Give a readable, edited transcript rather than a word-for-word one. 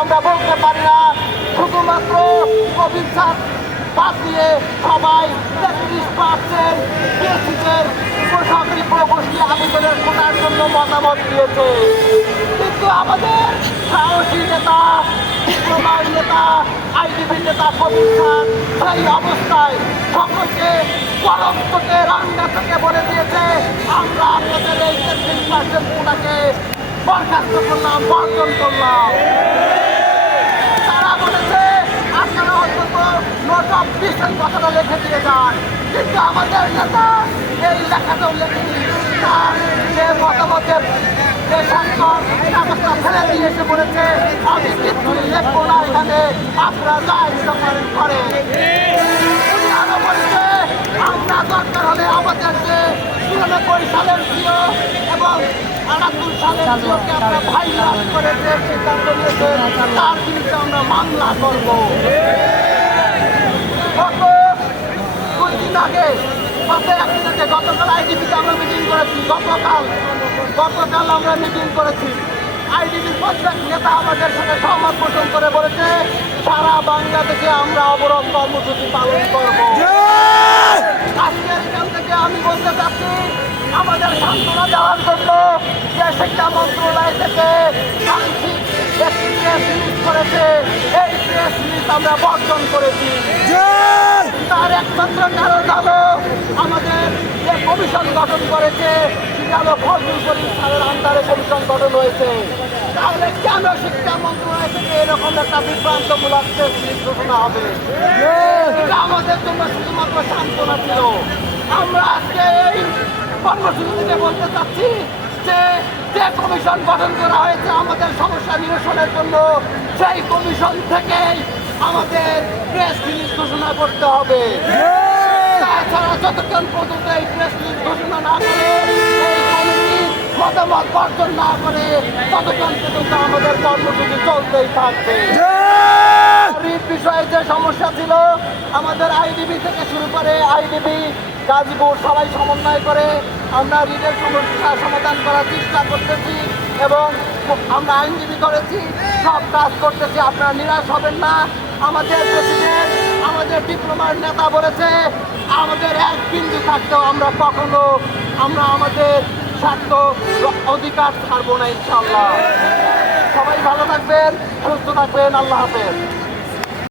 আমরা বলতে পারি না। শুধুমাত্র অভিশাপ বাদ দিয়ে সবাই 33% বিএসসিদের সরকারি প্রকোষ্ঠী আবেদনের শোনার জন্য মতামত দিয়েছে। কিন্তু আমাদের সাহসী নেতা, ডিপ্লোমার নেতা, আইডিবি নেতা কবির খান সেই অবস্থায় সকলকে গরম থেকে রান্না থেকে বলে দিয়েছে, আমরা আপনাদের এই 33% কোটাকে বরখাস্ত করলাম, বর্জন করলাম। তারা বলেছে আপনারা অন্তত নোট অফ ডিসেন্ট কথাটা লিখে দিয়ে যান, কিন্তু আমাদের নেতা এই লেখাটাও লেখেনি। তার যে মতামতের যে স্বাক্ষর কাগজটা ফেলে দিয়ে এসে বলেছে, আমি কিছুই লিখবো না এখানে, আপনারা যা ইচ্ছা করেন করেন। উনি আরো বলেছে আমরা দরকার হলে আমাদের যে ৯৪ সালের প্রিয় এবং ৭৮ সালের প্রিয়কে আমরা ভাইরাস করে যে সিদ্ধান্ত নিয়েছে তার বিরুদ্ধে আমরা মামলা করব। গত ২ দিন আগে গতকাল আইডিবিতে আমরা মিটিং করেছি। গতকাল আমরা মিটিং করেছি। আইডিবির প্রত্যেক নেতা আমাদের সাথে সহমত পোষণ করে বলেছে সারা বাংলাদেশে আমরা অবরোধ কর্মসূচি পালন করব। আজকের এখান থেকে আমি বলতে চাচ্ছি, আমাদের সান্ত্বনা দেওয়ার জন্য যে শিক্ষা মন্ত্রণালয় থেকে আংশিক একটি প্রেস রিলিজ করেছে, এই প্রেস রিলিজ আমরা বর্জন করেছি। তার একমাত্র কারণ হলো আমাদের যে কমিশন গঠন করেছে সেটা হলো ফজলুল করিম স্যারের আন্ডারে কমিশন গঠন হয়েছে। তাহলে কেন শিক্ষা মন্ত্রণালয় থেকে এরকম একটা বিভ্রান্তমূলক প্রেস রিলিজ ঘোষণা হবে? এটা আমাদের জন্য শুধুমাত্র সান্ত্বনা ছিল। আমরা আজকে এই কর্মসূচিতে বলতে চাচ্ছি যে যে কমিশন গঠন করা হয়েছে আমাদের সমস্যা নিরসনের জন্য, সেই কমিশন থেকেই আমাদের প্রেস রিলিজ ঘোষণা করতে হবে। তাছাড়া যতক্ষণ পর্যন্ত এই প্রেস রিলিজ ঘোষণা না করে, এই কমিটির মতামত বর্জন না করে, ততক্ষণ পর্যন্ত আমাদের কর্মসূচি চলতেই থাকবে। বিষয়ে যে সমস্যা ছিল, আমাদের আইডিবি থেকে শুরু করে আইডিবি গাজীপুর সবাই সমন্বয় করে আমরা রিটের সমস্যা সমাধান করার চেষ্টা করতেছি এবং আমরা আইনজীবী করেছি, সব কাজ করতেছি। আপনারা নিরাশ হবেন না। আমাদের প্রেসিডেন্ট, আমাদের ডিপ্লোমার নেতা বলেছে আমাদের এক বিন্দু থাকতেও আমরা কখনো আমাদের স্বার্থ অধিকার ছাড়বো না, ইনশাআল্লাহ। সবাই ভালো থাকবেন, সুস্থ থাকবেন। আল্লাহ হাফেজ।